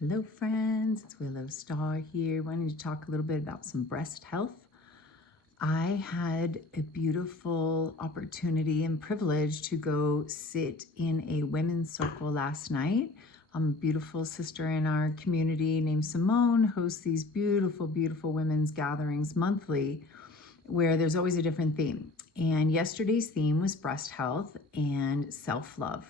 Hello friends, it's Willow Star here, wanting to talk a little bit about some breast health. I had a beautiful opportunity and privilege to go sit in a women's circle last night. A beautiful sister in our community named Simone hosts these beautiful, beautiful women's gatherings monthly where there's always a different theme. And yesterday's theme was breast health and self-love.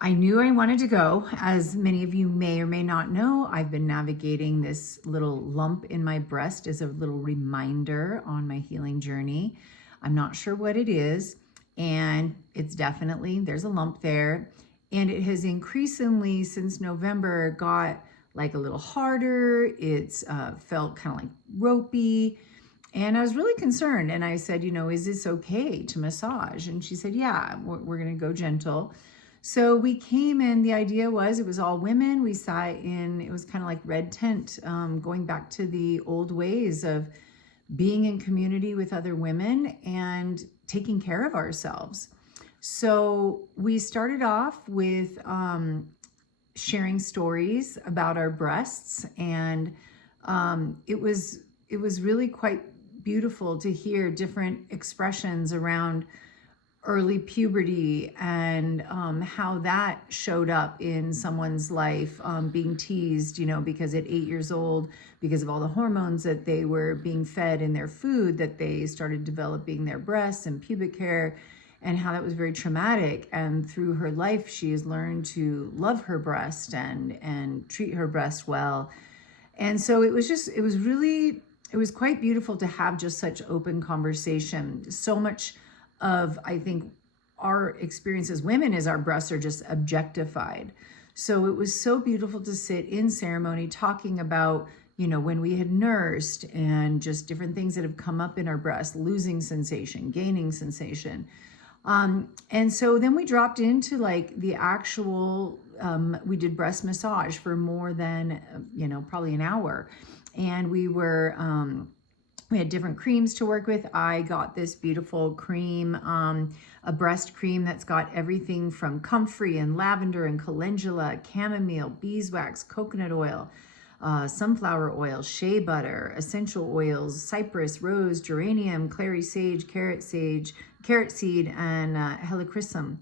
I knew I wanted to go. As many of you may or may not know, I've been navigating this little lump in my breast as a little reminder on my healing journey. I'm not sure what it is, and it's definitely, there's a lump there. And it has increasingly, since November, got like a little harder. It's felt kind of like ropey. And I was really concerned. And I said, is this okay to massage? And she said, yeah, we're going to go gentle. So we came in, the idea was it was all women. We sat in, it was kind of like red tent, going back to the old ways of being in community with other women and taking care of ourselves. So we started off with sharing stories about our breasts, and it was really quite beautiful to hear different expressions around early puberty and how that showed up in someone's life, being teased, because at 8 years old, because of all the hormones that they were being fed in their food, that they started developing their breasts and pubic hair, and how that was very traumatic. And through her life, she has learned to love her breast and treat her breast well. And so it was quite beautiful to have just such open conversation. So much of, I think, our experience as women is our breasts are just objectified. So it was so beautiful to sit in ceremony talking about, when we had nursed and just different things that have come up in our breasts, losing sensation, gaining sensation. And so then we dropped into like the actual, we did breast massage for more than, probably an hour. And we had different creams to work with. I got this beautiful cream, a breast cream that's got everything from comfrey and lavender and calendula, chamomile, beeswax, coconut oil, sunflower oil, shea butter, essential oils, cypress, rose, geranium, clary sage, carrot seed, and helichrysum.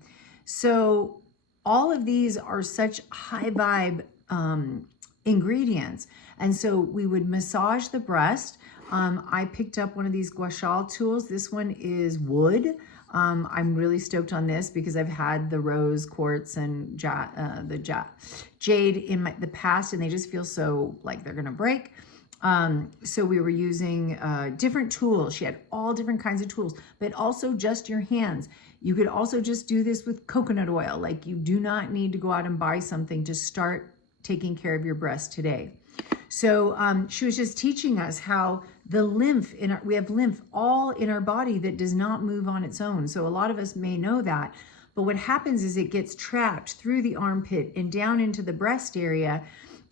So all of these are such high vibe ingredients. And so we would massage the breast. I picked up one of these gua sha tools. This one is wood. I'm really stoked on this because I've had the rose quartz and jade in the past, and they just feel so like they're gonna break. So we were using different tools. She had all different kinds of tools, but also just your hands. You could also just do this with coconut oil. Like, you do not need to go out and buy something to start taking care of your breast today. So she was just teaching us how the lymph, we have lymph all in our body that does not move on its own. So a lot of us may know that, but what happens is it gets trapped through the armpit and down into the breast area.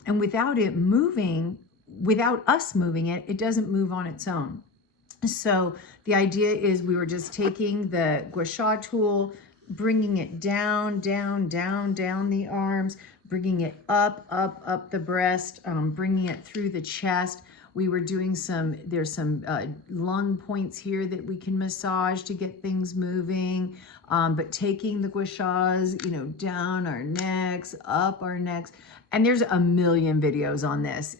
And without us moving it, it doesn't move on its own. So the idea is we were just taking the gua sha tool, bringing it down the arms, bringing it up the breast, bringing it through the chest. We were doing there's some lung points here that we can massage to get things moving, but taking the gua shas, down our necks, up our necks. And there's a million videos on this,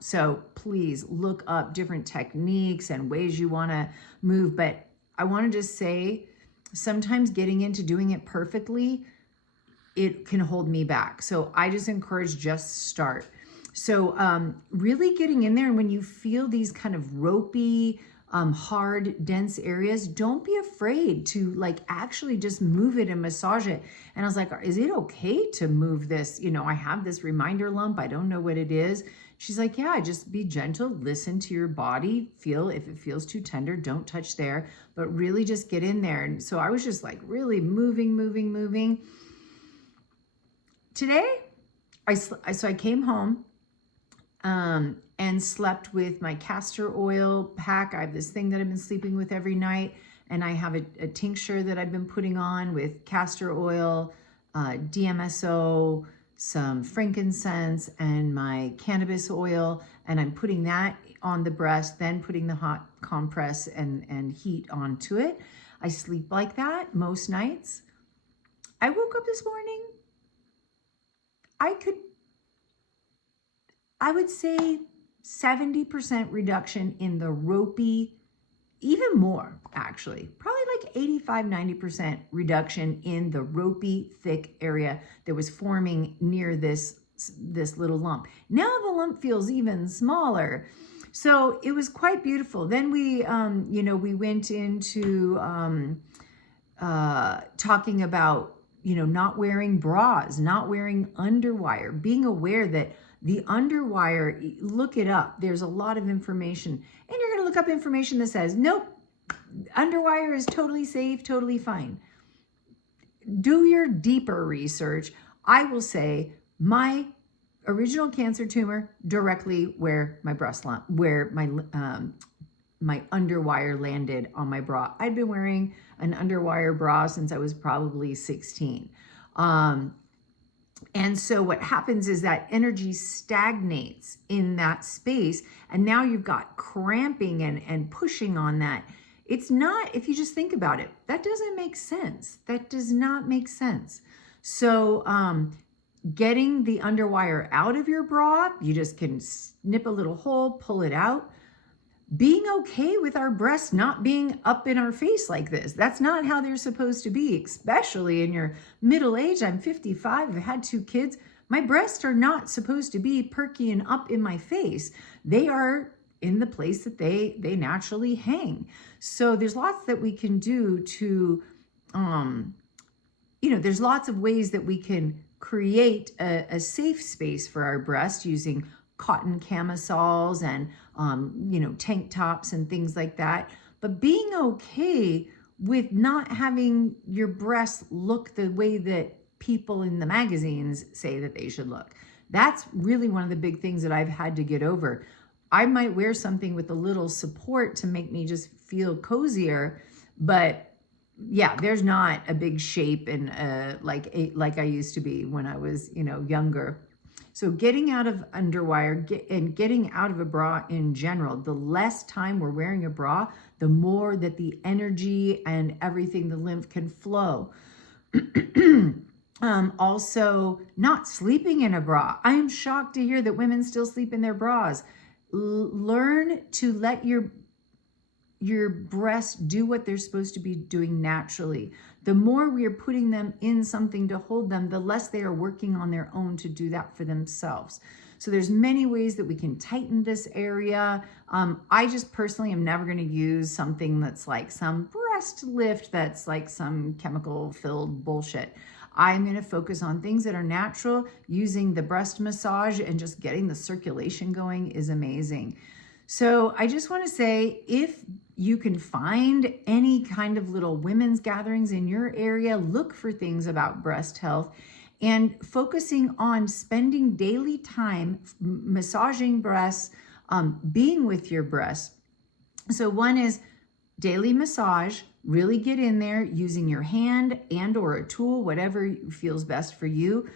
so please look up different techniques and ways you want to move. But I want to just say, sometimes getting into doing it perfectly, it can hold me back. So I just encourage just start. So really getting in there, and when you feel these kind of ropey, hard, dense areas, don't be afraid to like actually just move it and massage it. And I was like, is it okay to move this? I have this reminder lump. I don't know what it is. She's like, yeah, just be gentle, listen to your body, feel if it feels too tender, don't touch there, but really just get in there. And so I was just like really moving. Today, I came home and slept with my castor oil pack. I have this thing that I've been sleeping with every night, and I have a tincture that I've been putting on with castor oil, DMSO, some frankincense and my cannabis oil, and I'm putting that on the breast, then putting the hot compress and heat onto it. I sleep like that most nights. I woke up this morning, I would say 70% reduction in the ropey, even more actually, probably like 85-90% reduction in the ropey thick area that was forming near this little lump. Now the lump feels even smaller. So it was quite beautiful. Then we we went into talking about not wearing bras, not wearing underwire, being aware that the underwire, look it up. There's a lot of information, and you're going to look up information that says, nope, underwire is totally safe, totally fine. Do your deeper research. I will say my original cancer tumor directly where my breast lump, where my underwire landed on my bra. I'd been wearing an underwire bra since I was probably 16. And so what happens is that energy stagnates in that space, and now you've got cramping and pushing on that. It's not, if you just think about it, that doesn't make sense. That does not make sense. So getting the underwire out of your bra, you just can snip a little hole, pull it out. Being okay with our breasts not being up in our face like this. That's not how they're supposed to be, especially in your middle age. I'm 55, I've had 2 kids. My breasts are not supposed to be perky and up in my face. They are in the place that they naturally hang. So there's lots that we can do to, there's lots of ways that we can create a safe space for our breast using cotton camisoles and tank tops and things like that. But being okay with not having your breasts look the way that people in the magazines say that they should look. That's really one of the big things that I've had to get over. I might wear something with a little support to make me just feel cozier, but yeah, there's not a big shape and like I used to be when I was younger. So getting out of underwire and getting out of a bra in general, the less time we're wearing a bra, the more that the energy and everything, the lymph can flow. Also, not sleeping in a bra. I am shocked to hear that women still sleep in their bras. Learn to let your breasts do what they're supposed to be doing naturally. The more we are putting them in something to hold them, the less they are working on their own to do that for themselves. So there's many ways that we can tighten this area. I just personally am never going to use something that's like some breast lift that's like some chemical filled bullshit. I'm going to focus on things that are natural. Using the breast massage and just getting the circulation going is amazing. So I just want to say, if you can find any kind of little women's gatherings in your area, look for things about breast health and focusing on spending daily time massaging breasts, being with your breasts. So one is daily massage, really get in there using your hand and or a tool, whatever feels best for you.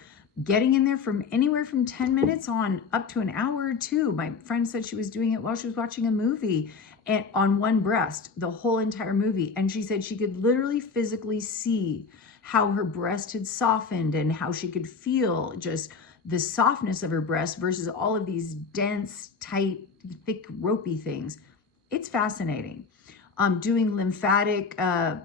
Getting in there from anywhere from 10 minutes on up to an hour or 2. My friend said she was doing it while she was watching a movie and on one breast, the whole entire movie. And she said she could literally physically see how her breast had softened and how she could feel just the softness of her breast versus all of these dense, tight, thick, ropey things. It's fascinating. Doing lymphatic, dry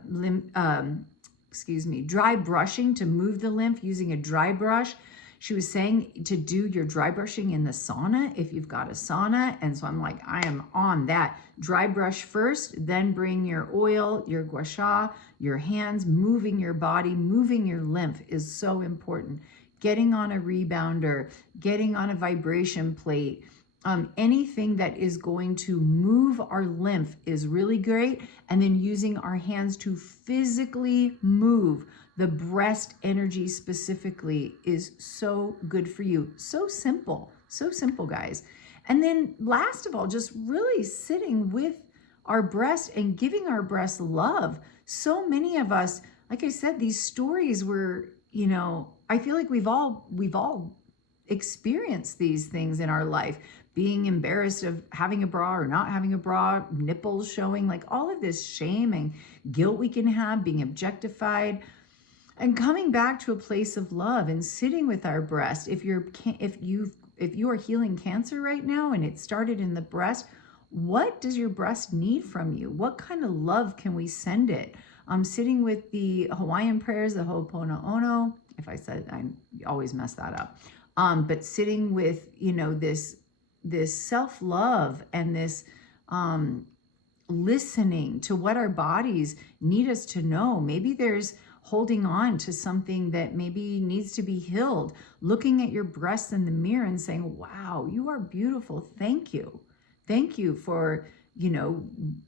brushing to move the lymph using a dry brush. She was saying to do your dry brushing in the sauna if you've got a sauna. And so I'm like, I am on that. Dry brush first, then bring your oil, your gua sha, your hands, moving your body, moving your lymph is so important. Getting on a rebounder, getting on a vibration plate, anything that is going to move our lymph is really great. And then using our hands to physically move the breast energy specifically is so good for you. So simple, guys. And then last of all, just really sitting with our breast and giving our breast love. So many of us, like I said, these stories were, I feel like we've all experienced these things in our life, being embarrassed of having a bra or not having a bra, nipples showing, like all of this shame and guilt we can have, being objectified, and coming back to a place of love and sitting with our breast. If you are healing cancer right now and it started in the breast, what does your breast need from you? What kind of love can we send it? Sitting with the Hawaiian prayers, the Ho'oponopono. If I said, I always mess that up. But sitting with, this self-love and this listening to what our bodies need us to know. Maybe there's holding on to something that maybe needs to be healed. Looking at your breasts in the mirror and saying, wow, you are beautiful. Thank you. Thank you for,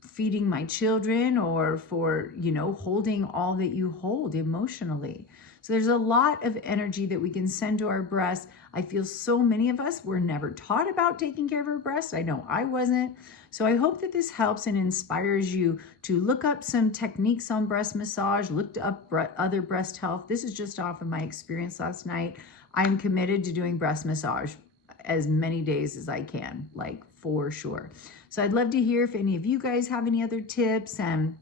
feeding my children, or for, holding all that you hold emotionally. So there's a lot of energy that we can send to our breasts. I feel so many of us were never taught about taking care of our breasts. I know I wasn't. So I hope that this helps and inspires you to look up some techniques on breast massage, look up other breast health. This is just off of my experience last night. I'm committed to doing breast massage as many days as I can, like for sure. So I'd love to hear if any of you guys have any other tips and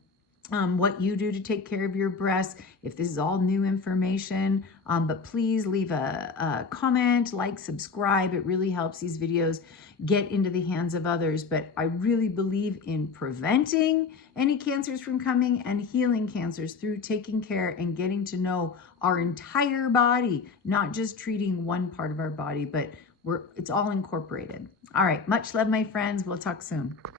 what you do to take care of your breasts, if this is all new information. But please leave a comment, like, subscribe. It really helps these videos get into the hands of others. But I really believe in preventing any cancers from coming and healing cancers through taking care and getting to know our entire body, not just treating one part of our body, but it's all incorporated. All right, much love, my friends. We'll talk soon.